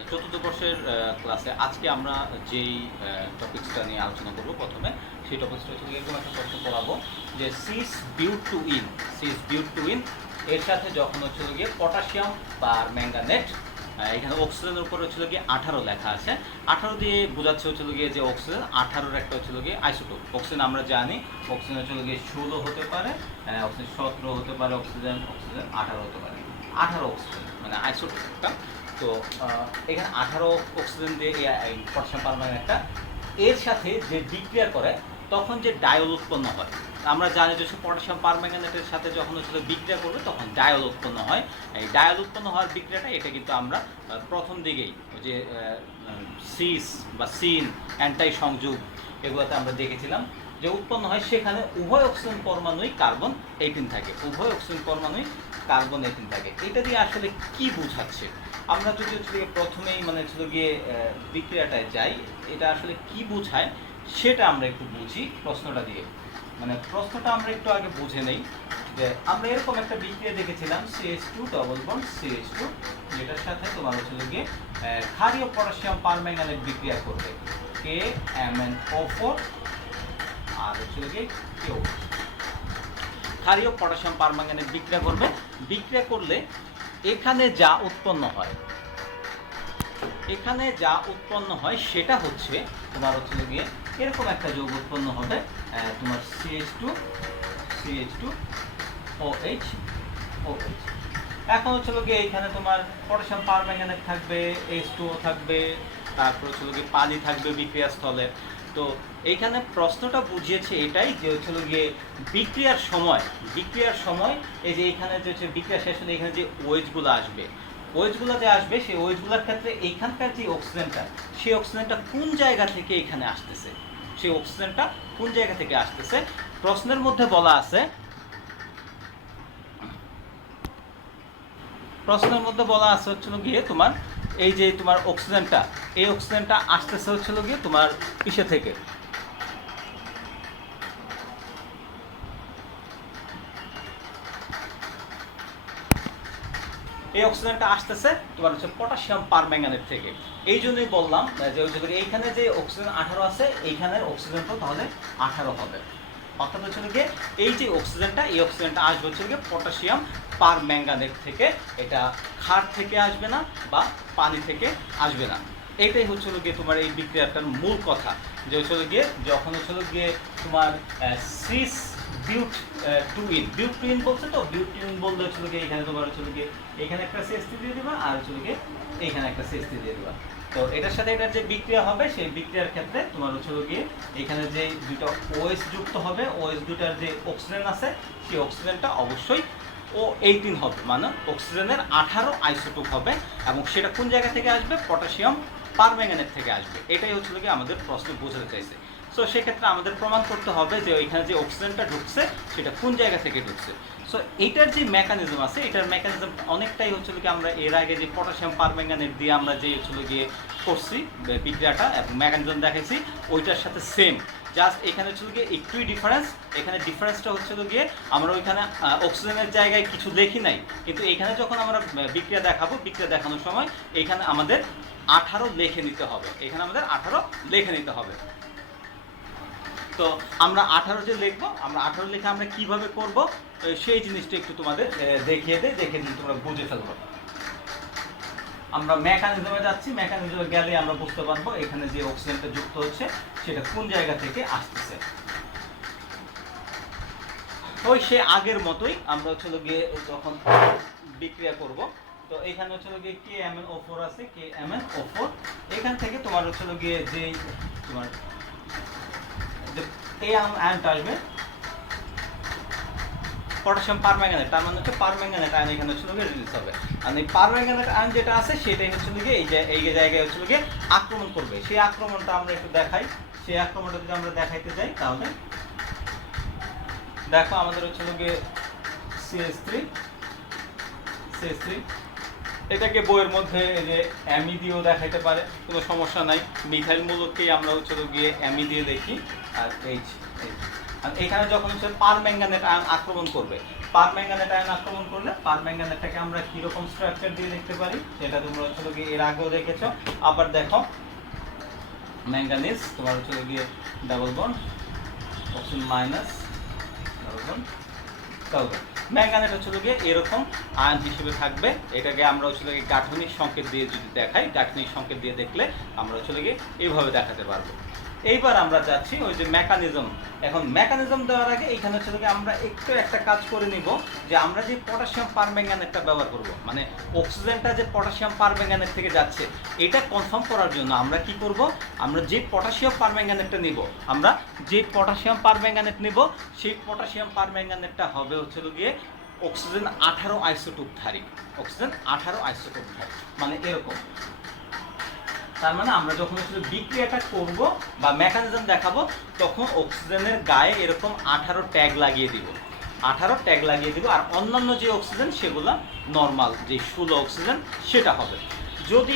আচ্ছা, চতুর্থ বর্ষের ক্লাসে আজকে আমরা যেই টপিক্সটা নিয়ে আলোচনা করব প্রথমে, সেই টপিক্সটা হচ্ছে এরকম একটা প্রশ্ন পড়াবো যে cis but two ene, cis but two ene এর সাথে যখন হচ্ছিল গিয়ে পটাশিয়াম বা ম্যাঙ্গানেট, এখানে অক্সিজেনের উপরে হচ্ছিল গিয়ে 18 লেখা আছে। 18 দিয়ে বোঝাচ্ছে হচ্ছিল গিয়ে যে অক্সিজেন 18-র একটা হচ্ছিল গিয়ে আইসোটোপ। অক্সিজেন আমরা জানি অক্সিজেন হচ্ছিল গিয়ে 16 হতে পারে, অক্সিজেন 17 হতে পারে, অক্সিজেন 18 হতে পারে। 18 অক্সিজেন মানে আইসোটোপটা। তো এখানে 18 অক্সিজেন দিয়ে এই পটাশিয়াম পারম্যাঙ্গানেটটা এর সাথে যে বিক্রিয়া করে তখন যে ডায়ল উৎপন্ন হয়। আমরা জানি যে পটাশিয়াম পারম্যাঙ্গানেটের সাথে যখন হচ্ছে বিক্রিয়া করবে তখন ডায়ল উৎপন্ন হয়। এই ডায়ল উৎপন্ন হওয়ার বিক্রিয়াটা এটা কিন্তু আমরা প্রথম দিকেই যে সিস বা সিন অ্যান্টাই সংযোগ এগুলোতে আমরা দেখেছিলাম যে উৎপন্ন হয়, সেখানে উভয় অক্সিজেন পরমাণুই কার্বন 18 থাকে, উভয় অক্সিজেন পরমাণুই কার্বন 18 থাকে। এটা দিয়ে আসলে কি বোঝাচ্ছে? আমরা যদি হচ্ছে প্রথমেই মানে হচ্ছিল গিয়ে বিক্রিয়াটায় যাই, এটা আসলে কি বোঝায় সেটা আমরা একটু বুঝি প্রশ্নটা দিয়ে। মানে প্রশ্নটা আমরা একটু আগে বুঝে নেই যে আমরা এরকম একটা বিক্রিয়া দেখেছিলাম CH2 ডবল বন্ড CH2, যেটার সাথে তোমার হচ্ছে গিয়ে ক্ষারীয় পটাশিয়াম পারম্যাঙ্গানেট বিক্রিয়া করবে KMnO4 আর হচ্ছে গিয়ে কেউ ক্ষারীয় পটাশিয়াম পারম্যাঙ্গানেট বিক্রিয়া করবে। বিক্রিয়া করলে এখানে যা উৎপন্ন হয়, এখানে যা উৎপন্ন হয় সেটা হচ্ছে তোমার হচ্ছে গিয়ে এরকম একটা যৌগ উৎপন্ন হবে, তোমার CH2OH। এখন হচ্ছে গিয়ে এইখানে তোমার পটাশিয়াম পারম্যাঙ্গানেট থাকবে, H2O থাকবে, তারপর হচ্ছে গিয়ে পানি থাকবে বিক্রিয়াস্থলে। তো এইখানে প্রশ্নটা বুঝিয়েছে এটাই যে হচ্ছে গিয়ে বিক্রিয়ার সময় এই যে এখানে যে হচ্ছে বিক্রিয়া শেষ হলে এখানে যে ওয়েজগুলো আসবে, ওয়েজগুলো যে আসবে সেই ওয়েজগুলোর ক্ষেত্রে এখানকার যে অক্সিজেনটা, সেই অক্সিজেনটা কোন জায়গা থেকে এখানে আসতেছে, সেই অক্সিজেনটা কোন জায়গা থেকে আসতেছে প্রশ্নের মধ্যে বলা আছে। প্রশ্নের মধ্যে বলা আছে হচ্ছিল গিয়ে তোমার এই যে তোমার অক্সিজেনটা, এই অক্সিজেনটা আসতেছে হচ্ছিল গিয়ে তোমার কিসে থেকে, এই অক্সিজেনটা আসতেছে তোমার হচ্ছে পটাশিয়াম পারম্যাঙ্গানেট থেকে। এই জন্যই বললাম যে এইখানে যে অক্সিজেন 18 আছে, এইখানের অক্সিজেনটাও তাহলে 18 হবে। অর্থাৎ হচ্ছে গিয়ে এই যে অক্সিজেনটা, এই অক্সিজেনটা আসবে হচ্ছে গিয়ে পটাশিয়াম পারম্যাঙ্গানেট থেকে, এটা ক্ষার থেকে আসবে না বা পানি থেকে আসবে না। এটাই হচ্ছে গিয়ে তোমার এই বিক্রিয়াটার মূল কথা, যে হচ্ছে গিয়ে যখন হচ্ছে গিয়ে তোমার সিস বিউট টু ইন বলছে, তো বিউট টু ইন বলতে হচ্ছে গিয়ে এখানে তোমার হচ্ছে গিয়ে এখানে একটা CH3 দিয়ে দিবা আর হচ্ছে গিয়ে এইখানে একটা CH3 দিয়ে দিবা। তো এটার সাথে এটার যে বিক্রিয়া হবে সেই বিক্রিয়ার ক্ষেত্রে তোমার হচ্ছে গিয়ে এখানে যে দুটো OH যুক্ত হবে, OH দুটার যে অক্সিজেন আছে সেই অক্সিজেনটা অবশ্যই O18 হবে, মানে অক্সিজেনের 18 আইসোটোপ হবে, এবং সেটা কোন জায়গা থেকে আসবে? পটাশিয়াম পারম্যাঙ্গানেট থেকে আসবে। এটাই হচ্ছে গিয়ে আমাদের প্রশ্নে বোঝাতে চাইছে। সো সেক্ষেত্রে আমাদের প্রমাণ করতে হবে যে ওইখানে যে অক্সিজেনটা ঢুকছে সেটা কোন জায়গা থেকে ঢুকছে। সো এইটার যে মেকানিজম আছে, এটার মেকানিজম অনেকটাই হচ্ছে গিয়ে আমরা এর আগে যে পটাশিয়াম পারম্যাঙ্গানেট দিয়ে আমরা যে হচ্ছে গিয়ে করছি বিক্রিয়াটা এবং মেকানিজম দেখাইছি, ওইটার সাথে সেম। জাস্ট এখানে হচ্ছে গিয়ে একটুই ডিফারেন্স। এখানে ডিফারেন্সটা হচ্ছে গিয়ে আমরা ওইখানে অক্সিজেনের জায়গায় কিছু দেখি নাই, কিন্তু এখানে যখন আমরা বিক্রিয়া দেখাবো, বিক্রিয়া দেখানোর সময় এখানে আমাদের 18 লিখে নিতে হবে, এখানে আমাদের 18 লিখে নিতে হবে। তো আমরা 18 যে লিখবো, আমরা 18 লিখে আমরা কিভাবে করব সেই জিনিসটা একটু তোমাদের দেখিয়ে দিই তোমরা বুঝে ফেলবো। আমরা মেকানিজমে যাচ্ছি, মেকানিজমে গেলে আমরা বুঝতে পারবো এখানে যে অক্সিজেনটা যুক্ত হচ্ছে সেটা কোন জায়গা থেকে আসতেছে। ওই সে আগের মতোই আমরা হচ্ছে গিয়ে যখন বিক্রিয়া করব, তো এখানে হচ্ছে গিয়ে KMnO4 আছে, KMnO4 এখান থেকে তোমার হচ্ছে গিয়ে যে তোমার এই আয়নটা আসবে পটাশিয়াম পারম্যাঙ্গানেট, তার মানে হচ্ছে পারম্যাঙ্গানেট আয়ন এখানে হচ্ছে গিয়ে রিলিজ হবে। আর এই পারম্যাঙ্গানেট আয়ন যেটা আছে সেটাই হচ্ছে গিয়ে এই জায়গায় হচ্ছে গিয়ে আক্রমণ করবে। সেই আক্রমণটা আমরা একটু দেখাই। সেই আক্রমণটা যদি আমরা দেখাইতে যাই তাহলে দেখো আমাদের হচ্ছে গিয়ে CH3 এটাকে বইয়ের মধ্যে যে অ্যামি দিয়েও দেখাইতে পারে, কোনো সমস্যা নাই। মিথাইল মূলককেই আমরা হচ্ছে গিয়ে অ্যামি দিয়ে দেখি। আর আর এখানে যখন হচ্ছে পারম্যাঙ্গানেট আয়ন আক্রমণ করবে, পারম্যাঙ্গানেট আয়ন আক্রমণ করলে পারম্যাঙ্গানেটটাকে আমরা কিরকম স্ট্রাকচার দিয়ে দেখতে পারি সেটা তোমরা হচ্ছে গিয়ে এর আগেও দেখেছো। আবার দেখো ম্যাঙ্গানিজ তোমার হচ্ছে গিয়ে double bond oxygen minus double bond double bond. Manganate হচ্ছে গিয়ে এরকম আয়ন হিসেবে থাকবে। এটাকে আমরা হচ্ছে গিয়ে গাঠনিক সংকেত দিয়ে যদি দেখাই, গাঠনিক সংকেত দিয়ে দেখলে আমরা হচ্ছে গিয়ে এইভাবে দেখাতে পারবো। এইবার আমরা যাচ্ছি ওই যে মেকানিজম। এখন মেকানিজম দেওয়ার আগে এখানে হচ্ছে গিয়ে আমরা একটু একটা কাজ করে নিব, যে আমরা যে পটাশিয়াম পারম্যাঙ্গানেটটা ব্যবহার করব, মানে অক্সিজেনটা যে পটাশিয়াম পারম্যাঙ্গানেট থেকে যাচ্ছে এটা কনফার্ম করার জন্য আমরা কি করব, আমরা যে পটাশিয়াম পারম্যাঙ্গানেটটা নিব, আমরা যে পটাশিয়াম পারম্যাঙ্গানেট নিব সেই পটাশিয়াম পারম্যাঙ্গানেটটা হবে হচ্ছে গিয়ে অক্সিজেন 18 আইসোটোপধারী। অক্সিজেন 18 আইসোটোপধারী মানে এরকম। তার মানে আমরা যখন আসলে বিক্রিয়াটা করব বা মেকানিজম দেখাবো তখন অক্সিজেনের গায়ে এরকম 18 ট্যাগ লাগিয়ে দিব, 18 ট্যাগ লাগিয়ে দিব। আর অন্যান্য যে অক্সিজেন সেগুলো নর্মাল যে 16 অক্সিজেন সেটা হবে। যদি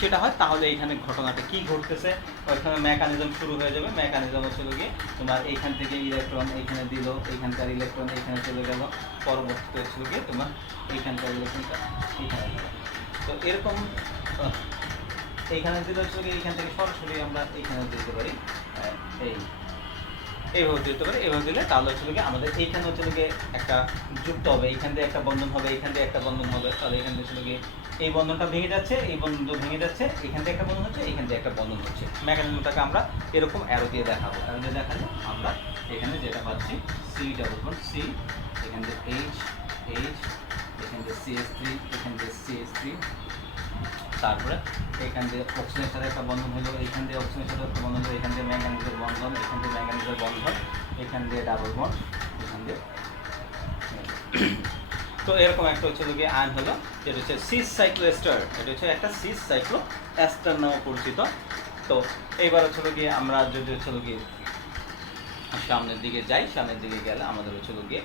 সেটা হয় তাহলে এইখানে ঘটনাটা কি ঘটতেছে, ওইখানে মেকানিজম শুরু হয়ে যাবে। মেকানিজম হচ্ছে গিয়ে তোমার এইখান থেকে ইলেকট্রন এইখানে দিল, এইখানকার ইলেকট্রন এইখানে চলে গেল, পরবর্তীতে হচ্ছে গিয়ে তোমার এইখানকার ইলেকট্রনটা এইখানে গেল। তো এরকম এইখানে দিলে হচ্ছে এইখান থেকে সরাসরি আমরা এইখানে দিতে পারি, এইভাবে দিতে পারি। এইভাবে দিলে তাহলে হচ্ছে গিয়ে আমাদের এইখানে হচ্ছে গিয়ে একটা যুক্ত হবে, এইখান দিয়ে একটা বন্ধন হবে, এইখান দিয়ে একটা বন্ধন হবে। তাহলে এখান থেকে হচ্ছে গিয়ে এই বন্ধনটা ভেঙে যাচ্ছে, এই বন্ধন ভেঙে যাচ্ছে, এখান থেকে একটা বন্ধন হচ্ছে, এইখান দিয়ে একটা বন্ধন হচ্ছে। মেকানিজমটাকে আমরা এরকম অ্যারো দিয়ে দেখাবো। অ্যারো দিয়ে দেখালে আমরা এখানে যেটা পাচ্ছি সি ডাবল বন্ড সি, এখান দিয়ে এইচ এইচ, এখান দিয়ে CH3, এখান দিয়ে CH3, তারপরে এখান দিয়ে অক্সিজেনের সাথে একটা বন্ধন হলো, এখান দিয়ে অক্সিজেনের সাথে একটা বন্ধন হলো, এখান দিয়ে ম্যাঙ্গানিজের বন্ধন, এখান দিয়ে ম্যাঙ্গানিজের বন্ধন, এখান দিয়ে ডাবল বন্ড, এখান দিয়ে। তো এরকম একটা হচ্ছে গিয়ে আয়ন হলো যেটা হচ্ছে সিস সাইক্লোএস্টার। এটা হচ্ছে একটা সিস সাইক্লোএস্টার নামে পরিচিত। তো এইবার হচ্ছে গিয়ে আমরা যদি হচ্ছে গিয়ে সামনের দিকে যাই, সামনের দিকে গেলে আমাদের হচ্ছে গিয়ে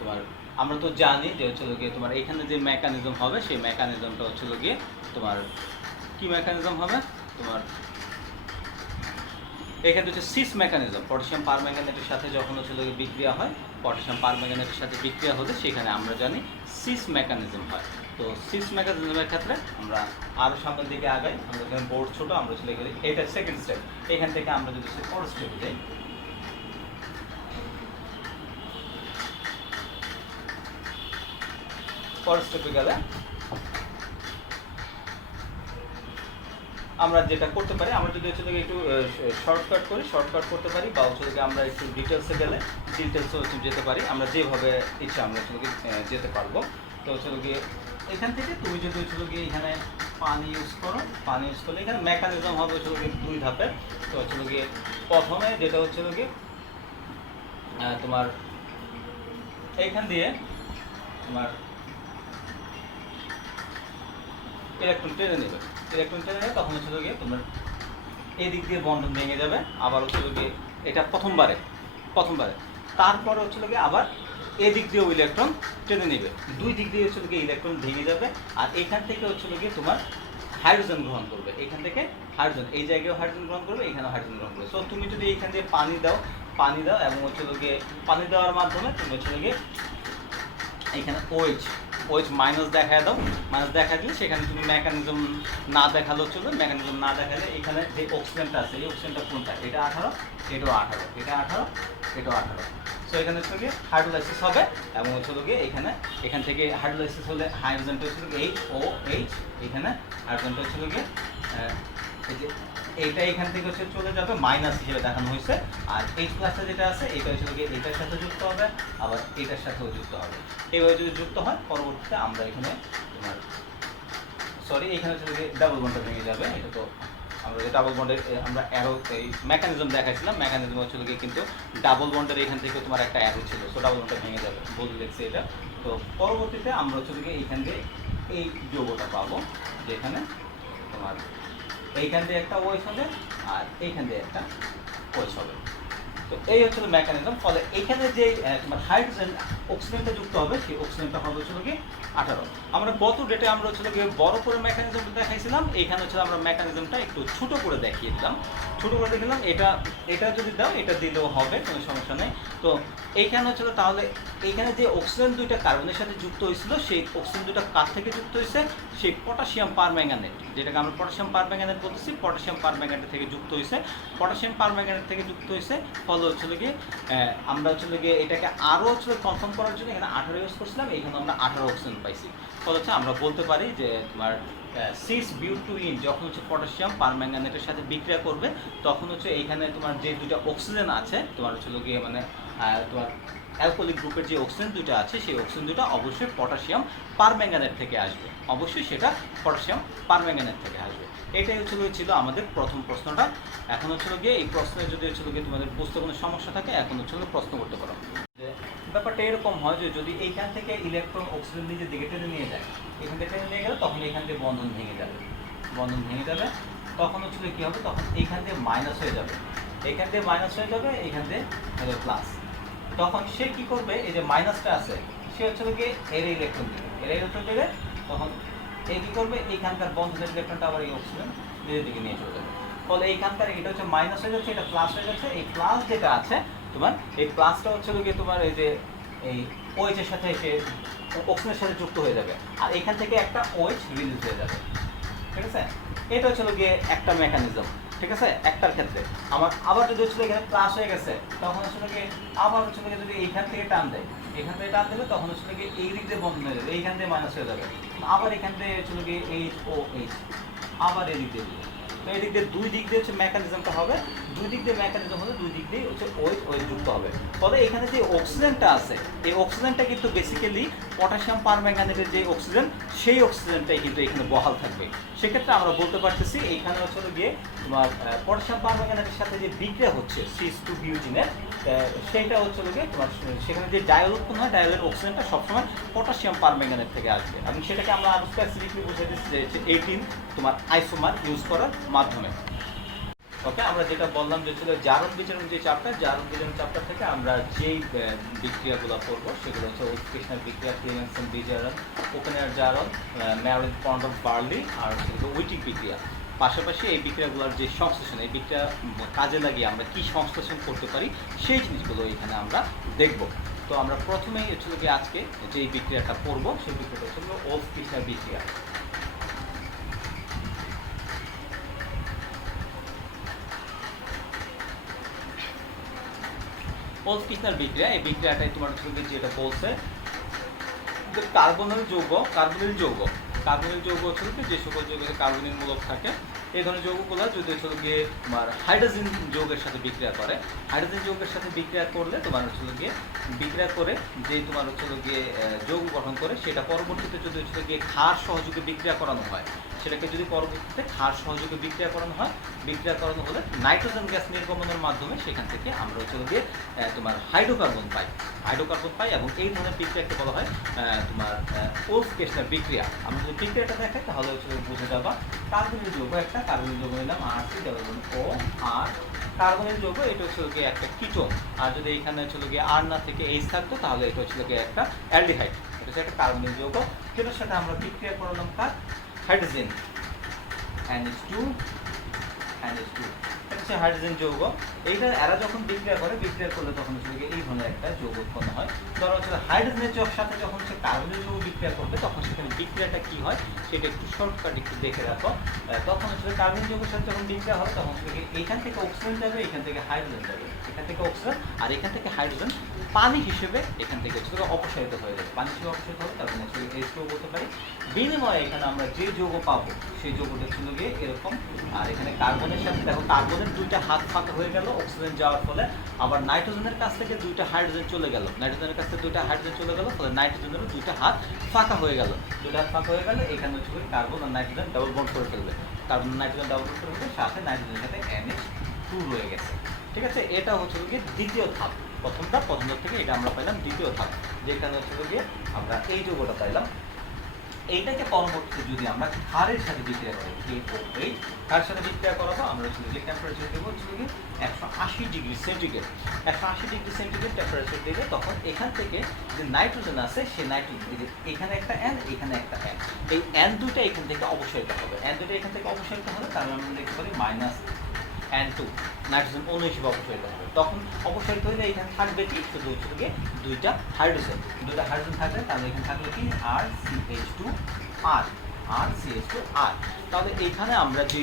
তোমার আমরা তো জানি যে হচ্ছে গিয়ে তোমার এখানে যে মেকানিজম হবে সেই মেকানিজমটা হচ্ছে গিয়ে তোমার কি মেকানিজম হবে, তোমার এখানে হচ্ছে সিস মেকানিজম। পটাশিয়াম পারম্যাঙ্গানেটের সাথে যখন হচ্ছে বিক্রিয়া হয়, পটাশিয়াম পারম্যাঙ্গানেটের সাথে বিক্রিয়া হলে সেখানে আমরা জানি সিস মেকানিজম হয়। তো সিস মেকানিজমের ক্ষেত্রে আমরা আরও সামনের দিকে আগাই। আমরা এখানে বোর্ড ছোটো, আমরা চলে গেলে এটা সেকেন্ড স্টেপ। এখান থেকে আমরা যদি ফার্স্ট স্টেপে যাই, ফার্স্ট স্টেপে গেলে আমরা যেটা করতে পারি, আমরা যদি হচ্ছে একটু শর্টকাট করতে পারি, বা হচ্ছে আমরা একটু ডিটেলসে গেলে ডিটেলসে হচ্ছে যেতে পারি। আমরা যেভাবে ইচ্ছা আমরা হচ্ছে যেতে পারবো। তো হচ্ছে গিয়ে এখান থেকে তুমি যদি হচ্ছে গিয়ে এখানে পানি ইউজ করলে এখানে মেকানিজম হবে হচ্ছে গিয়ে 2 ধাপের। তো হচ্ছে গিয়ে প্রথমে যেটা হচ্ছে গিয়ে তোমার এইখান দিয়ে তোমার ইলেকট্রন টেনে নেবে, তখন হচ্ছে গিয়ে তোমার এই দিক দিয়ে বন্ধন ভেঙে যাবে। আবার হচ্ছে গিয়ে এটা প্রথমবারে তারপরে হচ্ছে গিয়ে আবার এদিক দিয়েও ইলেকট্রন টেনে নেবে, 2 দিক দিয়ে হচ্ছে গিয়ে ইলেকট্রন ভেঙে যাবে। আর এখান থেকে হচ্ছে গিয়ে তোমার হাইড্রোজেন গ্রহণ করবে, এখান থেকে হাইড্রোজেন, এই জায়গায় হাইড্রোজেন গ্রহণ করবে, এখানেও হাইড্রোজেন গ্রহণ করবে। সো তুমি যদি এইখান দিয়ে পানি দাও এবং হচ্ছে গিয়ে পানি দেওয়ার মাধ্যমে তুমি হচ্ছে গিয়ে এখানে OH মাইনাস দেখায় দাও, মাইনাস দেখা দিলে সেখানে তুমি মেকানিজম না দেখালেও চলবে। মেকানিজম না দেখালে এখানে যে অক্সিজেনটা আছে এই অক্সিজেনটা কোনটা, এটা 18, এটাও 18, এটা 18, এটাও 18। সো এখানে হচ্ছে গিয়ে হাইড্রোলাইসিস হবে এবং হচ্ছে গিয়ে এখান থেকে হাইড্রোলাইসিস হলে হাইড্রোজেনটা হচ্ছে HOH, এখানে হাইড্রোজেনটা হচ্ছে গিয়ে এই যে এইটা এখান থেকে হচ্ছে চলে যাবে, মাইনাস হিসেবে দেখানো হয়েছে। আর H প্লাসটা যেটা আছে এটা হচ্ছে গিয়ে এটার সাথে যুক্ত হবে, আবার এটার সাথেও যুক্ত হবে। এইভাবে যদি যুক্ত হয় পরবর্তীতে আমরা এখানে তোমার এখানে হচ্ছে গিয়ে ডাবল বন্ডটা ভেঙে যাবে। এটা তো আমরা যে ডাবল বন্ডের আমরা অ্যারো এই মেকানিজম দেখাইছিলাম, মেকানিজম হচ্ছে গিয়ে কিন্তু ডাবল বন্ডের এখান থেকে তোমার একটা অ্যারো ছিল, সো ডাবল বন্ডটা ভেঙে যাবে, বলে দেখছে এটা। তো পরবর্তীতে আমরা হচ্ছে গিয়ে এইখান দিয়ে এই যৌগটা পাবো, যেখানে তোমার এইখান দিয়ে একটা OH হবে আর এইখান দিয়ে একটা OH হবে। তো এই হচ্ছে মেকানিজম। ফলে এইখানে যে তোমার হাইড্রোজেন অক্সিজেনটা যুক্ত হবে সেই অক্সিজেনটা হবে হচ্ছে কি 18। আমরা গত ডেটে আমরা হচ্ছে বড় করে মেকানিজমটা দেখাইছিলাম, এইখানে হচ্ছে আমরা মেকানিজমটা একটু ছোট করে দেখিয়ে দিলাম। ছোটো করে দেখলাম, এটা এটা যদি দাও এটা দিলেও হবে, কোনো সমস্যা নেই। তো এইখানে হচ্ছিল তাহলে এইখানে যে অক্সিজেন দুইটা কার্বনের সাথে যুক্ত হয়েছিল, সেই অক্সিজেন দুটো কার থেকে যুক্ত হয়েছে, সেই পটাশিয়াম পারম্যাঙ্গানেট, যেটাকে আমরা পটাশিয়াম পারম্যাঙ্গানেট বলতেছি, পটাশিয়াম পারম্যাঙ্গানেট থেকে যুক্ত হয়েছে। পটাশিয়াম পারম্যাঙ্গানেট থেকে যুক্ত হয়েছে, ফলে হচ্ছিল গিয়ে আমরা হচ্ছিল গিয়ে এটাকে আরও হচ্ছিল কনফার্ম করার জন্য এখানে 18 ইউজ করছিলাম, এইখানে আমরা 18 অক্সিজেন পাইছি। ফলে হচ্ছে আমরা বলতে পারি যে তোমার 6 বিউটুইন যখন হচ্ছে পটাশিয়াম পারম্যাঙ্গানেটের সাথে বিক্রিয়া করবে, তখন হচ্ছে এইখানে তোমার যে দুটো অক্সিজেন আছে তোমার হচ্ছিল গিয়ে মানে তোমার অ্যালকোহলিক গ্রুপের যে অক্সিজেন দুটো আছে, সেই অক্সিজেন দুটো অবশ্যই পটাশিয়াম পারম্যাঙ্গানেট থেকে আসবে, অবশ্যই সেটা পটাশিয়াম পারম্যাঙ্গানেট থেকে আসবে। এটাই ছিল আমাদের প্রথম প্রশ্নটা। এখন হচ্ছিল গিয়ে এই প্রশ্নে যদি হচ্ছিল গিয়ে তোমাদের বুঝতে কোনো সমস্যা থাকে, এখন হচ্ছিল প্রশ্ন করতে পারো। ব্যাপারটা এরকম হয় যে যদি এইখান থেকে ইলেকট্রন অক্সিজেন নিজের দিকে টেনে নিয়ে যায়, এখান থেকে টেনে নিয়ে গেলে তখন এখান থেকে বন্ধন ভেঙে যাবে, বন্ধন ভেঙে যাবে, তখন হচ্ছিল কী হবে, তখন এইখান থেকে মাইনাস হয়ে যাবে, এইখান থেকে মাইনাস হয়ে যাবে, এইখান থেকে হবে প্লাস। তখন সে কি করবে, এই যে মাইনাসটা আছে, সে হচ্ছে গিয়ে এর ইলেকট্রন দেবে, এর ইলেকট্রন দেবে, তখন এই কী করবে, এইখানকার বন্ধনের ইলেকট্রনটা আবার এই অক্সিজেন নিজের দিকে নিয়ে চলে যাবে। ফলে এইখানকার এটা হচ্ছে মাইনাস হয়ে যাচ্ছে, এটা প্লাস হয়ে যাচ্ছে। এই প্লাস যেটা আছে তোমার, এই প্লাসটা হচ্ছে গিয়ে তোমার এই যে এই OH এর সাথে এসে অক্সিজেনের সাথে যুক্ত হয়ে যাবে, আর এখান থেকে একটা OH রিলিজ হয়ে যাবে, ঠিক আছে। এটা হচ্ছে গিয়ে একটা মেকানিজম, ঠিক আছে, একটার ক্ষেত্রে। আবার যদি হচ্ছিল এখানে প্লাস হয়ে গেছে, তখন হচ্ছে গিয়ে আবার হচ্ছে গিয়ে যদি এইখান থেকে টান দেয়, এখান থেকে টান দেবে, তখন হচ্ছে গিয়ে এই দিক দিয়ে বন্ধ হয়ে যাবে, এইখান থেকে মাইনাস হয়ে যাবে, আবার এখান থেকে হচ্ছে গিয়ে HOH, আবার এই দিক দিয়ে দিবে। তো এই দিক দিয়ে দুই দিক দিয়ে হচ্ছে মেকানিজমটা হবে, দুই দিক দিয়ে মেকানিজম হলে দুই দিক দিয়ে হচ্ছে OH যুক্ত হবে। ফলে এখানে যে অক্সিজেনটা আছে, এই অক্সিজেনটা কিন্তু বেসিক্যালি পটাশিয়াম পারম্যাঙ্গানেটের যে অক্সিজেন, সেই অক্সিজেনটাই কিন্তু এখানে বহাল থাকবে। সেক্ষেত্রে আমরা বলতে পারতেছি এইখানে হচ্ছে গিয়ে তোমার পটাশিয়াম পারম্যাঙ্গানেটের সাথে যে বিক্রিয়া হচ্ছে CH2 বিউটিনের, সেইটা হচ্ছে গিয়ে তোমার সেখানে যে ডায়ল উৎপন্ন হয়, ডায়লের অক্সিজেনটা সবসময় পটাশিয়াম পারম্যাঙ্গানেট থেকে আসবে। এবং সেটাকে আমরা আরও স্পেসিফিকলি বুঝে দিচ্ছি যে 18 তোমার আইসোমার ইউজ করার মাধ্যমে। ওকে, আমরা যেটা বললাম যে ছিল জারণ বিচরণ যে চ্যাপ্টার, জারণ বিচরণ চ্যাপ্টার থেকে আমরা যেই বিক্রিয়াগুলো পড়বো সেগুলো হচ্ছে উৎকৃষ্ণার বিক্রিয়া, ক্লিমেন্সন বিজারণ, ওপেন এয়ার জারণ, ম্যারেজ পন্ড অফ বার্লি, আর হচ্ছে উইটিক বিক্রিয়া। পাশাপাশি এই বিক্রিয়াগুলোর যে সংশ্লেষণ, এই বিক্রিয়া কাজে লাগিয়ে আমরা কী সংশ্লেষণ করতে পারি, সেই জিনিসগুলো এখানে আমরা দেখব। তো আমরা প্রথমেই হচ্ছে গিয়ে আজকে যেই বিক্রিয়াটা পড়বো, সেই বিক্রিয়াটা হচ্ছে উৎকৃষ্ণার বিক্রিয়া। উৎকৃষ্ণার বিক্রিয়া, এই বিক্রিয়াটাই তোমার হচ্ছে যেটা বলছে যে কার্বনিল যৌগ, কার্বনিল যৌগ হচ্ছে যে সকল যৌগে কার্বনিল মূলক থাকে, এই ধরনের যৌগগুলো যদি হচ্ছে গিয়ে তোমার হাইড্রোজেন যৌগের সাথে বিক্রিয়া করে, হাইড্রোজেন যৌগের সাথে বিক্রিয়া করলে তোমার হচ্ছে গিয়ে বিক্রিয়া করে যে তোমার হচ্ছে গিয়ে যৌগ গঠন করে, সেটা পরবর্তীতে যদি হচ্ছে গিয়ে ক্ষার সহযোগে বিক্রিয়া করানো হয়, সেটাকে যদি পরবর্তীতে ক্ষার সহযোগে বিক্রিয়া করানো হয়, বিক্রিয়া করানো হলে নাইট্রোজেন গ্যাস নির্গমনের মাধ্যমে সেখান থেকে আমরা হচ্ছে গিয়ে তোমার হাইড্রোকার্বন পাই, এবং এই ধরনের বিক্রিয়াকে বলা হয় তোমার উৎকৃষ্ণার বিক্রিয়া। আমরা যদি বিক্রিয়াটা দেখাই তাহলে হচ্ছে বুঝে যাবা। কার্বনিল যৌগ, একটা কার্বনিল যৌগ নিলাম RC⁻O আর কার্বনিল যৌগ, এটা হচ্ছে গিয়ে একটা কিটোন, আর যদি এখানে হচ্ছে গিয়ে আর না থেকে H থাকতো তাহলে এটা হচ্ছে গিয়ে একটা অ্যালডিহাইড, এটা হচ্ছে একটা কার্বনিল যৌগ, যেটার সাথে আমরা বিক্রিয়া করলাম কার হাইড্রোজেন NH2, এটা হচ্ছে হাইড্রোজেন যৌগ। এইটা এরা যখন বিক্রিয়া করলে তখন হচ্ছে এই ধরনের একটা যৌগ উৎপন্ন হয়। ধরো হচ্ছে হাইড্রোজেনের সাথে যখন হচ্ছে কার্বনিল যৌগ বিক্রিয়া করবে, তখন সেখানে বিক্রিয়াটা কি হয় সেটা একটু শর্টকাট একটু দেখে রাখো। তখন হচ্ছে কার্বনিল যৌগের সাথে যখন বিক্রিয়া হয়, তখন হচ্ছে এইখান থেকে অক্সিজেন যাবে, এখান থেকে হাইড্রোজেন যাবে, এখান থেকে অক্সিজেন আর এখান থেকে হাইড্রোজেন পানি হিসেবে এখান থেকে হচ্ছে অপসারিত হয়ে যাবে, পানি হিসেবে অপসারিত হবে, তার মানে হচ্ছে H2O বলতে পারি। বিনিময়ে এখানে আমরা যে যৌগ পাবো সেই যৌগটা ছিল গিয়ে এরকম। আর এখানে কার্বনের সাথে দেখো, কার্বনের দুইটা হাত ফাঁকা হয়ে গেল অক্সিজেন যাওয়ার ফলে, আবার নাইট্রোজেনের কাছ থেকে দুইটা হাইড্রোজেন চলে গেল, ফলে নাইট্রোজেনেরও দুইটা হাত ফাঁকা হয়ে গেল, এখানে হচ্ছে কার্বন আর নাইট্রোজেন ডাবল বন্ড করে ফেলবে, কার্বন নাইট্রোজেন ডাবল বন্ড করে ফেলবে, সাথে নাইট্রোজেনের সাথে NH2 রয়ে গেছে, ঠিক আছে। এটা হচ্ছে গিয়ে দ্বিতীয় ধাপ, প্রথম থেকে এটা আমরা পাইলাম দ্বিতীয় ধাপ, যেখানে হচ্ছে গিয়ে আমরা এই যৌগটা পাইলাম। এইটাকে পরবর্তীতে যদি আমরা ক্ষারের সাথে বিক্রিয়া করি, ক্ষারের সাথে বিক্রিয়া করাবো, আমরা হচ্ছে যে টেম্পারেচার দেবো হচ্ছে 180 degree centigrade, 180 degree centigrade temperature দেবে। তখন এখান থেকে যে নাইট্রোজেন আছে, সেই নাইট্রোজেন এখানে একটা N, এখানে একটা N, এই N দুইটা এখান থেকে অবসারিত হবে, N দুইটা এখান থেকে অবসারিত হলে তার আমরা দেখতে পারি N2 নাইট্রোজেন অণু হিসেবে অপসারিত হবে। তখন অপসারিত হলে এখানে থাকবে কি শুধু হচ্ছে গিয়ে দুইটা হাইড্রোজেন থাকবে, তাহলে এখানে থাকবে কি RCH2R RCH2R। তাহলে এখানে আমরা যে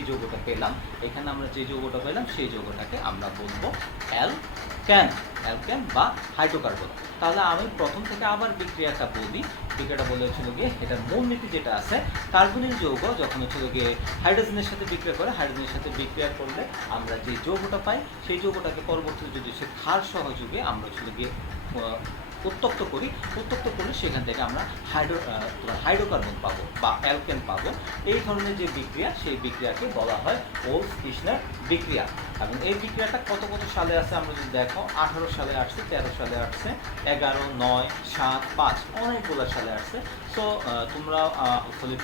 যৌগটা পেলাম সেই যৌগটাকে আমরা বলবো অ্যালকেন বা হাইড্রোকার্বন। তাহলে আমি প্রথম থেকে আবার বিক্রিয়াটা বলে হচ্ছিল গিয়ে এটার মূলনীতি যেটা আছে, কার্বনিক যৌগ যখন হচ্ছিল গিয়ে হাইড্রোজেনের সাথে বিক্রিয়া করলে আমরা যে যৌগটা পাই সেই যৌগটাকে পরবর্তীতে যদি সে ক্ষার সহযোগে আমরা হচ্ছিল গিয়ে উত্তপ্ত করলে সেখান থেকে আমরা হাইড্রোকার্বন পাবো বা অ্যালকেন পাবো। এই ধরনের যে বিক্রিয়া, সেই বিক্রিয়াকে বলা হয় ওলস-কির্শনার বিক্রিয়া। এবং এই বিক্রিয়াটা কত সালে আছে আমরা যদি দেখো, 18 সালে আসছে, 13 সালে আসছে, 11, 9, 7, 5 অনেকগুলো সালে আসছে। সো তোমরা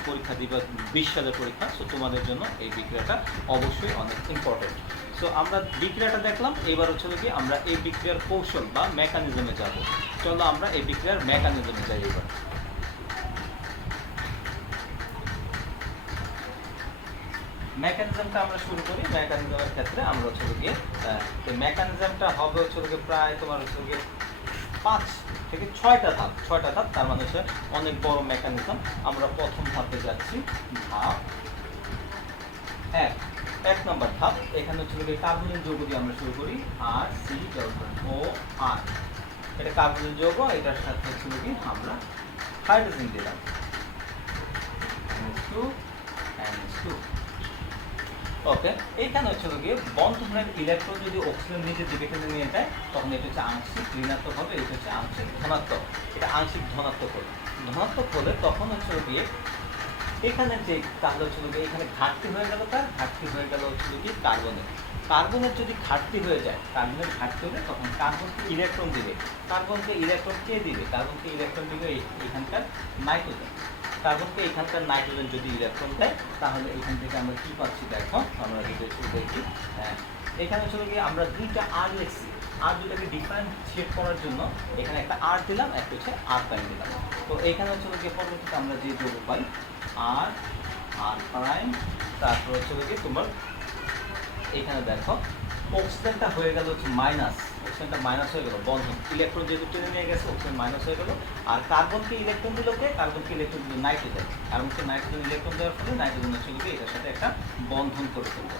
পরীক্ষা দিবা 20 সালের পরীক্ষা, সো তোমাদের জন্য এই বিক্রিয়াটা অবশ্যই অনেক ইম্পর্টেন্ট। সো আমরা বিক্রিয়াটা দেখলাম, এবার হচ্ছে কি আমরা এই বিক্রিয়ার কৌশল বা মেকানিজমে যাব। চলো আমরা এই বিক্রিয়ার মেকানিজমে যাই। এবার মেকানিজমটা আমরা শুরু করি। মেকানিজমের ক্ষেত্রে আমরা হচ্ছে গিয়ে এই মেকানিজমটা হবে হচ্ছে গিয়ে প্রায় তোমার হচ্ছে গিয়ে 5 থেকে 6টা ধাপ। তার মানে হচ্ছে অনেক বড় মেকানিজম। আমরা প্রথম ধাপে যাচ্ছি, ধাপ 1 নম্বর ধাপ। এখানে হচ্ছে গিয়ে কার্বনের যৌগ দিয়ে আমরা শুরু করি, RCOR। এটা কার্বনের যৌগ, এটার সাথে হচ্ছে কি আমরা হাইড্রোজেন দিলাম, NH2 NH2। ওকে, এইখানে হচ্ছে গিয়ে বন্ধনের ইলেকট্রন যদি অক্সিজেন নিজের দিকে টেনে নিয়ে যায়, তখন এটা হচ্ছে আংশিক ঋণাত্মক হবে, এটা হচ্ছে আংশিক ধনাত্মক। এটা আংশিক ধনাত্মক হলে তখন হচ্ছে গিয়ে এখানে যে তাহলে হচ্ছে গিয়ে এখানে ঘাটতি হয়ে গেল হচ্ছে কি কার্বনের যদি ঘাটতি হয়ে যায়, তখন কার্বনকে ইলেকট্রন দিবে। কার্বনকে ইলেকট্রন দিবে এখানকার নাইট্রোজেন। যদি ইলেকট্রন দেয়, তাহলে এখান থেকে আমরা কি পাচ্ছি দেখো, আমরা যদি দেখি, এখানে হচ্ছে গিয়ে আমরা দুইটা আর লিখছি। আর দুটাকে ডিফারেন্সিয়েট করার জন্য এখানে একটা আর দিলাম, একটা হচ্ছে আর প্রাইম দিলাম। তো এখানে হচ্ছে গিয়ে পরবর্তীতে আমরা যে যৌগ পাই আর প্রাইম, তারপর হচ্ছে গিয়ে তোমার এখানে দেখো অক্সিজেনটা হয়ে গেল হচ্ছে মাইনাস, মাইনাস হয়ে গেল, বন্ধন ইলেকট্রন যেহেতু টেনে নিয়ে গেছে, অক্সিজেন মাইনাস হয়ে গেল। আর কার্বনকে ইলেকট্রন দিল নাইট্রোজেন। কার্বনকে নাইট্রোজেন ইলেকট্রন দেওয়ার ফলে নাইট্রোজেন হচ্ছে গিয়ে এটার সাথে একটা বন্ধন করে ফেললো।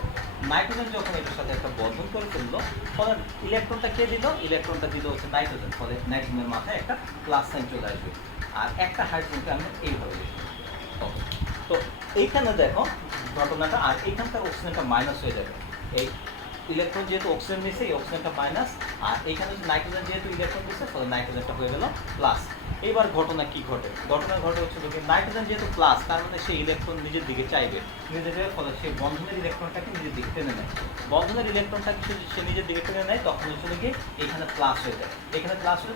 নাইট্রোজেন যখন এটার সাথে একটা বন্ধন করে ফেললো, ফলে ইলেকট্রনটা কে দিল? ইলেকট্রনটা দিল হচ্ছে নাইট্রোজেন, ফলে নাইট্রোজেনের মাথায় একটা প্লাস সাইন চলে আসবে। আর একটা হাইড্রোজেনকে আমরা এইভাবে লিখব। তো এইখানে দেখো ঘটনাটা, আর এইখানকার অক্সিজেনটা মাইনাস হয়ে যাবে। এই ইলেকট্রন যেহেতু অক্সিজেন নিয়েছে, এই অক্সিজেনটা মাইনাস, আর এখানে নাইট্রোজেন যেহেতু ইলেকট্রন দিচ্ছে, ফলে নাইট্রোজেনটা হয়ে গেল প্লাস। এবার ঘটনা কি ঘটে? হচ্ছে যে নাইট্রোজেন যেহেতু প্লাস, তার মানে সেই ইলেকট্রন নিজের দিকে চাইবে, ফলে সেই বন্ধনের ইলেকট্রনটাকে নিজের দিকে টেনে নেয়। বন্ধনের ইলেকট্রনটাকে সে নিজের দিকে টেনে নেয়, তখন হচ্ছে গিয়ে এখানে প্লাস হয়ে যায়।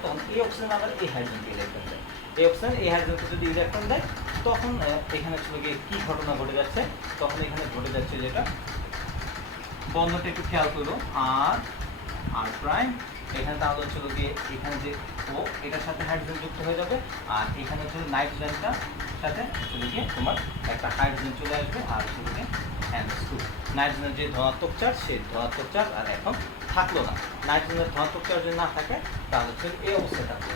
তখন এই অক্সিজেন আবার এই হাইড্রোজেনকে ইলেকট্রন দেয়। এই অক্সিজেন এই হাইড্রোজেনকে যদি ইলেকট্রন দেয়, তখন এখানে হচ্ছে গিয়ে কি ঘটনা ঘটে যাচ্ছে? তখন এখানে ঘটে যাচ্ছে যেটা, বন্ধনটা একটু খেয়াল করো, আর প্রাইম, এখানে তাহলে হচ্ছে গিয়ে এখানে যে ও এটার সাথে হাইড্রোজেন যুক্ত হয়ে যাবে, আর এখানে হচ্ছে নাইট্রোজেনটার সাথে চলে গিয়ে তোমার একটা হাইড্রোজেন চলে আসবে, আর হচ্ছে গিয়ে NH2। নাইট্রোজেনের যে ধনাত্মক চার্জ, সেই ধনাত্মক চার্জ আর এখন থাকলো না। নাইট্রোজেনের ধনাত্মক চার্জ যদি না থাকে, তাহলে হচ্ছে এই অবস্থায় থাকলো।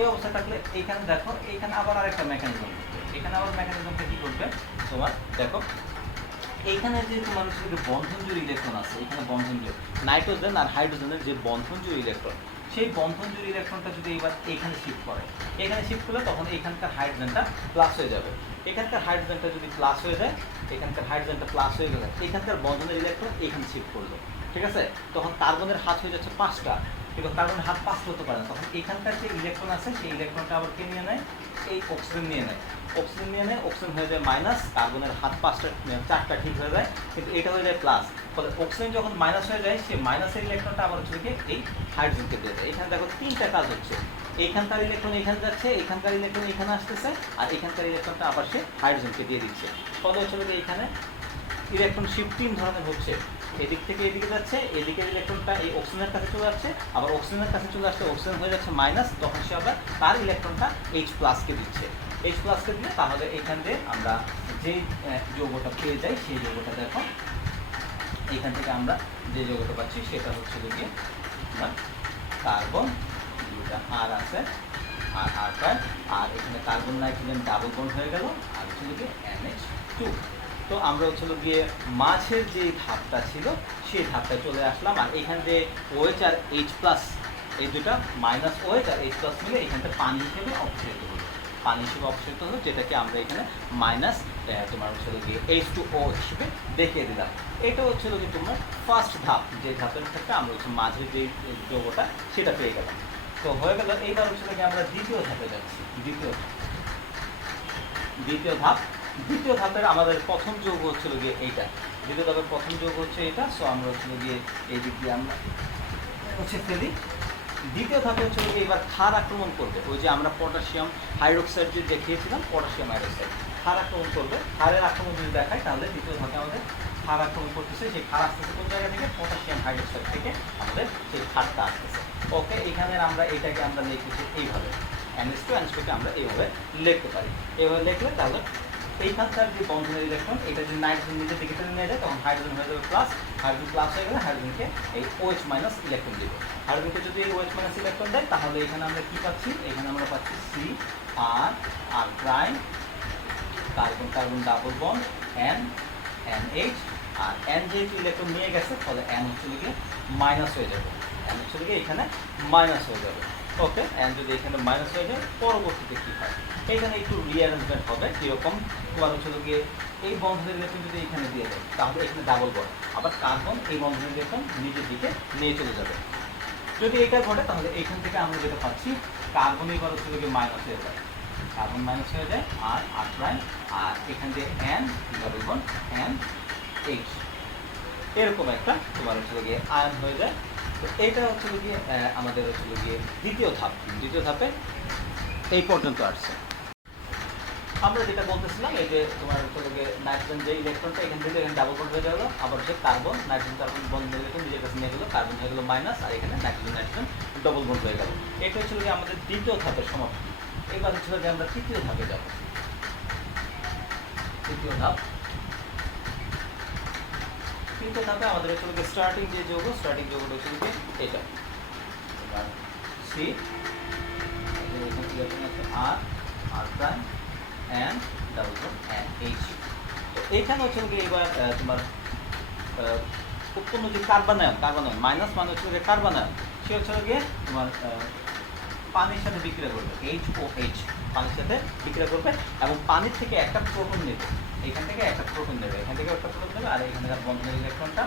এই অবস্থায় থাকলে এইখানে দেখো, এইখানে আবার আরেকটা মেকানিজম করবে। এখানে আবার মেকানিজমটা কি করবে তোমার দেখো, এইখানে যে তোমার হচ্ছে বন্ধন জুড়ে ইলেকট্রন আছে, এখানে বন্ধন জুড়ে নাইট্রোজেন আর হাইড্রোজেনের যে বন্ধন জুড়ে ইলেকট্রন, সেই বন্ধন জুড়ে ইলেকট্রনটা যদি এবার এখানে শিফট করলে, তখন এখানকার হাইড্রোজেনটা প্লাস হয়ে যাবে। এখানকার হাইড্রোজেনটা যদি প্লাস হয়ে যায়, এখানকার বন্ধনের ইলেকট্রন এখানে শিফট করলো, ঠিক আছে? তখন কার্বনের হাত হয়ে যাচ্ছে 5টা, কিন্তু কার্বনের হাত 5 হতে পারে না। তখন এখানকার যে ইলেকট্রন আছে, সেই ইলেকট্রনটা আবার কে নিয়ে নেয়? এই অক্সিজেন নিয়ে নেয়। অক্সিজেন হয়ে যায় মাইনাস, কার্বনের হাত 4টা ঠিক হয়ে যায়, কিন্তু এটা হয়ে যায় প্লাস। ফলে অক্সিজেন যখন মাইনাস হয়ে যায়, সেই মাইনাসের ইলেকট্রনটা আবার হচ্ছে গিয়ে এই হাইড্রোজেনকে দিয়ে দেয়। এখানে দেখো 3টা কাজ হচ্ছে, এইখানকার ইলেকট্রন এখানে যাচ্ছে, এখানকার ইলেকট্রন এখানে আসতেছে, আর এখানকার ইলেকট্রনটা আবার সে হাইড্রোজেনকে দিয়ে দিচ্ছে। ফলে হচ্ছে গিয়ে এখানে ইলেকট্রন শিফট 3 ধরনের হচ্ছে। এদিক থেকে এদিকে যাচ্ছে, এদিকের ইলেকট্রনটা এই অক্সিজেনের কাছে চলে আসছে, আবার অক্সিজেনের কাছে চলে আসছে, অক্সিজেন হয়ে যাচ্ছে মাইনাস, তখন সে আবার তার ইলেকট্রনটা H+কে দিচ্ছে। H+কে দিলে তাহলে এখান দিয়ে আমরা যে যৌগটা পেয়ে যাই, সেই যৌগটা দেখো এখান থেকে আমরা যে যৌগটা পাচ্ছি সেটা হচ্ছে গিয়ে কার্বন, দুটা আর আছে, আর আর প্রাইম, আর এখানে কার্বন নাইট্রোজেন ডাবল বন্ড হয়ে গেল, আর হচ্ছে গিয়ে NH2। তো আমরা হচ্ছে গিয়ে মাঝের যে ধাপটা ছিল সেই ধাপটায় চলে আসলাম, আর এখান থেকে OH আর H+, এই দুটা মাইনাস OH আর H+ মিলে এখানটা পানি হিসেবে অপসারিত হলো, পানি হিসেবে অপসারিত হলো, যেটাকে আমরা এখানে মাইনাস তোমার হচ্ছে গিয়ে H2O হিসেবে দেখিয়ে দিলাম। এটা হচ্ছে গিয়ে তোমার ফার্স্ট ধাপ, যে ধাপের ক্ষেত্রে আমরা হচ্ছে মাঝের যে যৌগটা সেটা পেয়ে গেলাম। তো হয়ে গেল। এইবার হচ্ছে গিয়ে আমরা দ্বিতীয় ধাপে যাচ্ছি। দ্বিতীয় ধাপের আমাদের প্রথম যৌগ হচ্ছিল গিয়ে এইটা, দ্বিতীয় ধাপের প্রথম যৌগ হচ্ছে এটা। সো আমরা হচ্ছিল গিয়ে এই দিক দিয়ে আমরা হচ্ছে ফেলি। দ্বিতীয় ধাপে হচ্ছে গিয়ে এবার ক্ষার আক্রমণ করবে, ওই যে আমরা পটাশিয়াম হাইড্রোক্সাইড যে দেখিয়েছিলাম, পটাশিয়াম হাইড্রোক্সাইড ক্ষার আক্রমণ করবে। ক্ষারের আক্রমণ যদি দেখায় তাহলে দ্বিতীয় ধাপে আমাদের ক্ষার আক্রমণ করতেছে। সেই ক্ষার আসতেছে কোন জায়গা থেকে? পটাশিয়াম হাইড্রোক্সাইড থেকে আমাদের সেই ক্ষারটা আসতেছে। ওকে, এখানে আমরা এটাকে আমরা লিখেছি এইভাবে, NH2 কে আমরা এইভাবে লিখতে পারি। এইভাবে লিখলে তাহলে এইখানকার যে বন্ধনের ইলেকট্রন, এটা যদি নাইট্রোজেন নিচে দিকে টেনে নিয়ে যায় তখন হাইড্রোজেন হয়ে যাবে প্লাস, হাইড্রোজেন প্লাস হয়ে গেলে হাইড্রোজেনকে এই OH মাইনাস ইলেকট্রন দিবে। হাইড্রোজেনকে যদি এই OH মাইনাস ইলেকট্রন দেয় তাহলে এখানে আমরা কি পাচ্ছি? এখানে আমরা পাচ্ছি C আর R prime, carbon carbon double bond, N NH, আর N যেহেতু ইলেকট্রন নিয়ে গেছে ফলে N হচ্ছে গিয়ে মাইনাস হয়ে যাবে, N হচ্ছে গিয়ে এখানে মাইনাস হয়ে যাবে। ওকে, N যদি এখানে মাইনাস হয়ে যায় পরবর্তীতে কি হয়? এখানে একটু রিঅ্যারেঞ্জমেন্ট হবে। কীরকম? তোমার হচ্ছে গিয়ে এই বন্ধনের ইলেকট্রন যদি এখানে দিয়ে দেয় তাহলে এখানে ডাবল বন্ড, আবার কার্বন এই বন্ধনের ইলেকট্রন নিজের দিকে নিয়ে চলে যাবে। যদি এটা ঘটে তাহলে এইখান থেকে আমরা যেটা পাচ্ছি, কার্বন এবার হচ্ছে গিয়ে মাইনাস হয়ে যায়, কার্বন মাইনাস হয়ে যায়, আর আর প্রাইম, আর এখান থেকে N ডাবল বন্ড NH, এরকম একটা তোমার হচ্ছে গিয়ে আয়ন হয়ে যায়। তো এটা হচ্ছে গিয়ে আমাদের হচ্ছে গিয়ে দ্বিতীয় ধাপ। দ্বিতীয় ধাপে এই পর্যন্ত আসছে। আমরা যেটা বলতেছিলাম, এই যে তোমার হচ্ছে গিয়ে নাইট্রোজেন যে ইলেকট্রনটা এখান থেকে এখানে ডাবল বন্ড হয়ে গেল, আবার হচ্ছে কার্বন নাইট্রোজেন কার্বন বন্ড হয়ে গেল, নিজের কাছে নিয়ে গেলো, কার্বন হয়ে গেলো মাইনাস, আর এখানে নাইট্রোজেন নাইট্রোজেন ডবল বন্ড হয়ে গেল। এটা হচ্ছে গিয়ে আমাদের দ্বিতীয় ধাপের সমাপ্তি। এবার হচ্ছে গিয়ে আমরা তৃতীয় ধাপে যাব। তৃতীয় ধাপে আমাদের হচ্ছে গিয়ে স্টার্টিং যে যৌগ, স্টার্টিং যৌগটা হচ্ছে গিয়ে এটা C, R R prime, N double bond NH। তো এইখানে হচ্ছে গিয়ে এবার তোমার উৎপন্ন যে কার্বনায়ন মাইনাস মানে হচ্ছে গিয়ে কার্বনায়ন, সে হচ্ছে গিয়ে তোমার পানির সাথে বিক্রিয়া করবে, HOH পানির সাথে বিক্রিয়া করবে এবং পানির থেকে একটা প্রোটন নেবে, এখান থেকে একটা প্রোটন নেবে, এখান থেকে একটা প্রোটন নেবে, আর এখানকার বন্ধনের ইলেকট্রনটা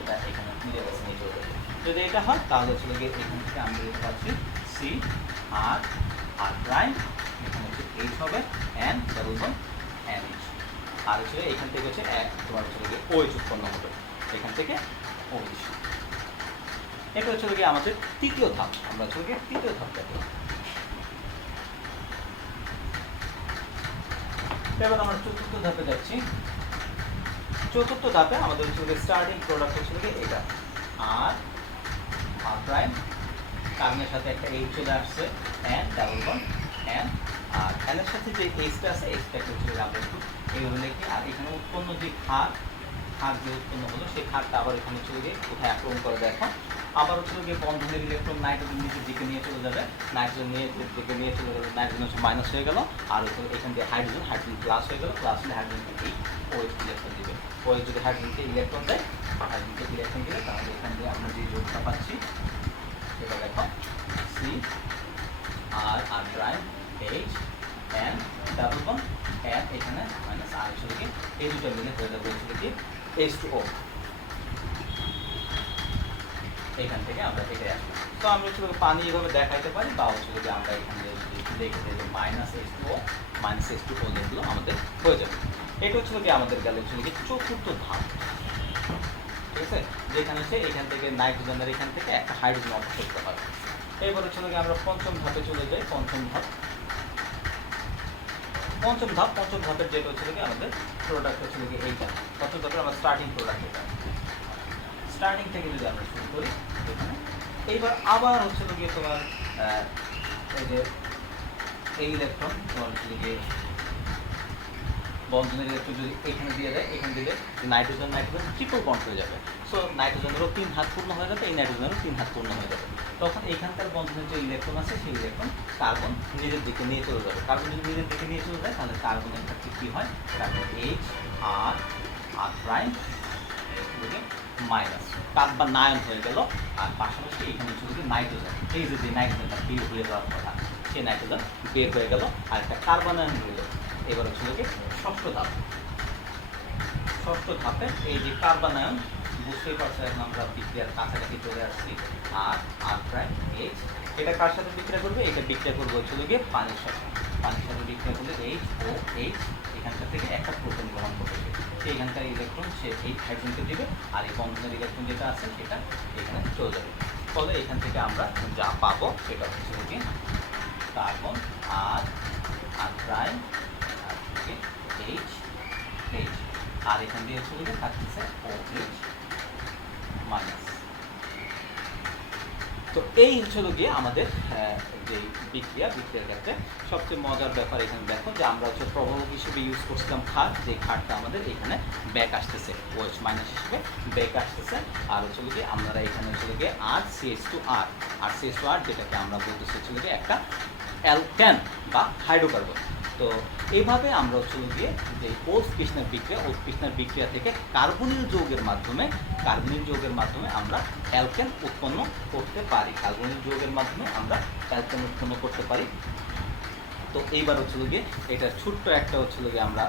এটা এখানে মিলে গেছে নিয়ে চলে যাবে। যদি এটা হয় তাহলে হচ্ছে গিয়ে এখান থেকে আমরা পাচ্ছি C আর আর প্রাইম, এখানে হচ্ছে H হবে, N ডাবল বন্ড NH, আর হচ্ছে এখান থেকে হচ্ছে তোমার হচ্ছে গিয়ে OH উৎপন্ন হবে, এখান থেকে OH। এটা হচ্ছে গিয়ে আমাদের তৃতীয় ধাপ। আমরা হচ্ছে গিয়ে তৃতীয় ধাপ দেখলাম। এবার আমরা চতুর্থ ধাপে যাচ্ছি। চতুর্থ ধাপে আমাদের হচ্ছে গিয়ে স্টার্টিং প্রোডাক্ট হচ্ছে গিয়ে এটা আর আর প্রাইম, কার্বনের সাথে একটা H চলে আসছে, N ডাবল বন্ড N, আর N এর সাথে যে Hটা আছে Hটাকে হচ্ছে আমরা একটু এইভাবে লিখি। আর এখানে উৎপন্ন যে ক্ষার যে উৎপন্ন হলো সেই ক্ষারটা আবার এখানে চলে গিয়ে কোথায় আক্রমণ করে দেখো, আবার হচ্ছে গিয়ে বন্ধনের ইলেকট্রন নাইট্রোজেন নিচের দিকে নিয়ে চলে যাবে, নাইট্রোজেন নিয়ে চলে গেলে নাইট্রোজেন হচ্ছে মাইনাস হয়ে গেল, আর এখান দিয়ে হাইড্রোজেন প্লাস হয়ে গেল, প্লাস হলে হাইড্রোজেনকে এই OH ইলেকট্রন দিবে। OH যদি হাইড্রোজেনকে ইলেকট্রন দেয়, হাইড্রোজেনকে ইলেকট্রন দিলে তাহলে এখান দিয়ে আমরা যে যোগটা পাচ্ছি সেটা দেখো C R R prime H N double bond N, এখানে মাইনাস আর হচ্ছে কি এই দুটো মিলে হয়ে যাবে হচ্ছে কি H2O। এখান থেকে আমরা এটাই আসলাম। তো আমরা হচ্ছে পানি এইভাবে দেখাইতে পারি, বা হচ্ছে যদি আমরা এখানে দেখে দিই যে মাইনাস H2O যেগুলো আমাদের হয়ে যাবে। এটা হচ্ছে কি আমাদের গেল হচ্ছে কি চতুর্থ ধাপ, ঠিক আছে, যেখানে হচ্ছে এখান থেকে নাইট্রোজেনের এখান থেকে একটা হাইড্রোজেন অফ করতে হয়। এবার হচ্ছে কি আমরা পঞ্চম ধাপে চলে যাই। পঞ্চম ধাপের যেটা হচ্ছে কি আমাদের প্রোডাক্ট হচ্ছে কি এইটা। পঞ্চম ধাপের আমরা স্টার্টিং প্রোডাক্ট এটা, স্টার্টিং থেকে যদি আমরা শুরু করি এখানে, এইবার আবার হচ্ছে গিয়ে তোমার এই যে এই ইলেকট্রন তোমার হচ্ছে গিয়ে বন্ধনের ইলেকট্রন যদি এখানে দিয়ে দেয়, এখানে দিলে নাইট্রোজেন ট্রিপল বন্ড হয়ে যাবে। সো নাইট্রোজেনেরও 3 হাত পূর্ণ হয়ে যাবে, এই নাইট্রোজেনেরও 3 হাত পূর্ণ হয়ে যাবে। তখন এইখানকার বন্ধনের যে ইলেকট্রন আছে সেই ইলেকট্রন কার্বন নিজের দিকে নিয়ে চলে যাবে। কার্বন যদি নিজের দিকে নিয়ে চলে যায় তাহলে কার্বনের ক্ষেত্রে কী হয়, carbon H R R prime minus carbanion হয়ে গেল। আর পাশাপাশি এখানে হচ্ছে নাইট্রোজেন, এই যে নাইট্রোজেনটা বের হয়ে যাওয়ার কথা সেই নাইট্রোজেন বের হয়ে গেল আর একটা কার্বনায়ন হয়ে গেল। এবার হচ্ছে ষষ্ঠ ধাপ। ষষ্ঠ ধাপে এই যে কার্বনায়ন, বুঝতেই পারছো এখন আমরা বিক্রিয়ার কাছাকাছি চলে আসছি। আর আর প্রাইম এইচ, এটা কার সাথে বিক্রিয়া করবে, এটা বিক্রিয়া করবে হচ্ছে পানির সাথে। পানির সাথে বিক্রিয়া করলে এইচ ও এইচ এখানকার থেকে একটা প্রোটন গ্রহণ করবে, এইখানকার ইলেকট্রন সে এই হাইড্রোজেনকে দিবে আর এই বন্ধনের ইলেকট্রন যেটা আছে সেটা এখানে চলে যাবে। ফলে এখান থেকে আমরা যা পাবো সেটা হচ্ছে কার্বন আর আর প্রাইম আর এইচ এইচ, আর এখান দিয়ে হচ্ছে থাকতেছে ও এইচ মাইনাস। তো এই হচ্ছে গিয়ে আমাদের যে বিক্রিয়ার ক্ষেত্রে সবচেয়ে মজার ব্যাপার এখানে দেখো যে আমরা হচ্ছে প্রভাবক হিসেবে ইউজ করছিলাম খাট, যে খাটটা আমাদের এখানে ব্যাক আসতেছে, ওএইচ মাইনাস হিসেবে ব্যাক আসতেছে। আর হচ্ছে গিয়ে আমরা এখানে হচ্ছে গিয়ে আর CH2R, আর CH2R যেটাকে আমরা বলতেছি হচ্ছে গিয়ে একটা অ্যালকেন বা হাইড্রোকার্বন। তো এইভাবে আমরা হচ্ছে গিয়ে যে ওৎকৃষ্ণার বিক্রিয়া থেকে কার্বনিল যৌগের মাধ্যমে আমরা অ্যালকেন উৎপন্ন করতে পারি, তো এইবার হচ্ছে গিয়ে এটা ছোট্ট একটা হচ্ছে গিয়ে আমরা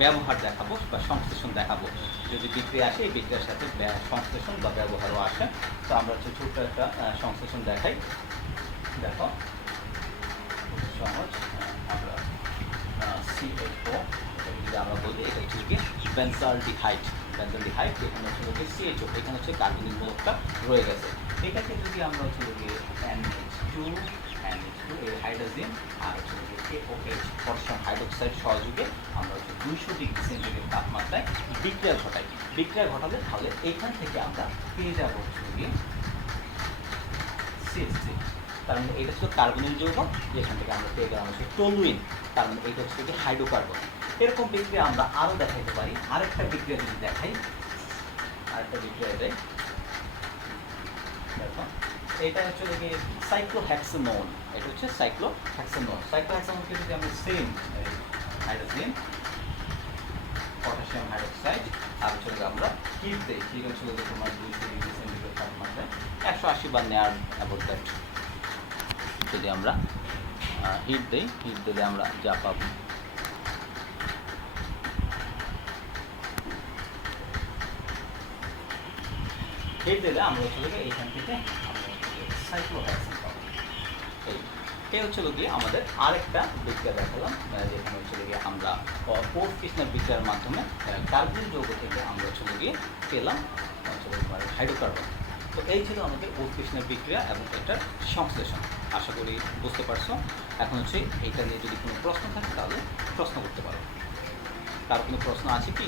ব্যবহার দেখাবো বা সংশ্লেষণ দেখাবো। যদি বিক্রিয়া আসে এই বিক্রিয়ার সাথে সংশ্লেষণ বা ব্যবহারও আসে, তো আমরা হচ্ছে ছোট্ট একটা সংশ্লেষণ দেখাই। দেখো সহজ, আমরা CHO যদি আমরা বলি এটা হচ্ছে কি বেনজালডিহাইড, এখানে হচ্ছে CHO, এখানে হচ্ছে কার্বনিক মূলকটা রয়ে গেছে। এটাকে যদি আমরা হচ্ছে NH2 এই হাইড্রোজেন আর হচ্ছে KOH পটাশিয়াম হাইড্রোক্সাইড সহযোগে আমরা হচ্ছে 200 ডিগ্রি সেন্টিগ্রেড তাপমাত্রায় বিক্রিয়া ঘটালে তাহলে এইখান থেকে আমরা পেয়ে যাবো হচ্ছে CH3, তার মানে এটা ছিল কার্বনিল যৌগ, যেখান থেকে আমরা পেয়ে গেলাম হচ্ছে টলুইন, তার মানে এটা হচ্ছে হাইড্রোকার্বন। এরকম বিক্রিয়া আমরা আরও দেখাইতে পারি। আরেকটা বিক্রিয়া যদি দেখাই, দেয় দেখো এটা হচ্ছে সাইক্লোহেক্সানোল, এটা হচ্ছে সাইক্লোহেক্সানোলকে যদি আমরা সেম হাইড্রোজেন পটাশিয়াম হাইড্রোক্সাইড আর হচ্ছে আমরা হিট দিই, হিট হচ্ছে তোমার 200 ডিগ্রি সেন্টিগ্রেড তাপমাত্রায় 180 বার নেয়ার অ্যাবাউট দ্যাট, যদি আমরা হিট দিলে আমরা যা পাবো আমরা হচ্ছে এইখান থেকে আমরা সাইক্লোহেক্সেন পাবো। এই হচ্ছে গিয়ে আমাদের আরেকটা বিক্রিয়া দেখালাম, যেখানে হচ্ছে গিয়ে আমরা ওৎকৃষ্ণার বিক্রিয়ার মাধ্যমে কার্বনিল যৌগ থেকে আমরা হচ্ছে গিয়ে পেলাম হাইড্রোকার্বন। তো এই ছিল আমাদের ওৎকৃষ্ণার বিক্রিয়া এবং এটার সংশ্লেষণ। আশা করি বুঝতে পারছো। এখন হচ্ছে এইটা নিয়ে যদি কোনো প্রশ্ন থাকে তাহলে প্রশ্ন করতে পারো। কার কোনো প্রশ্ন আছে কি?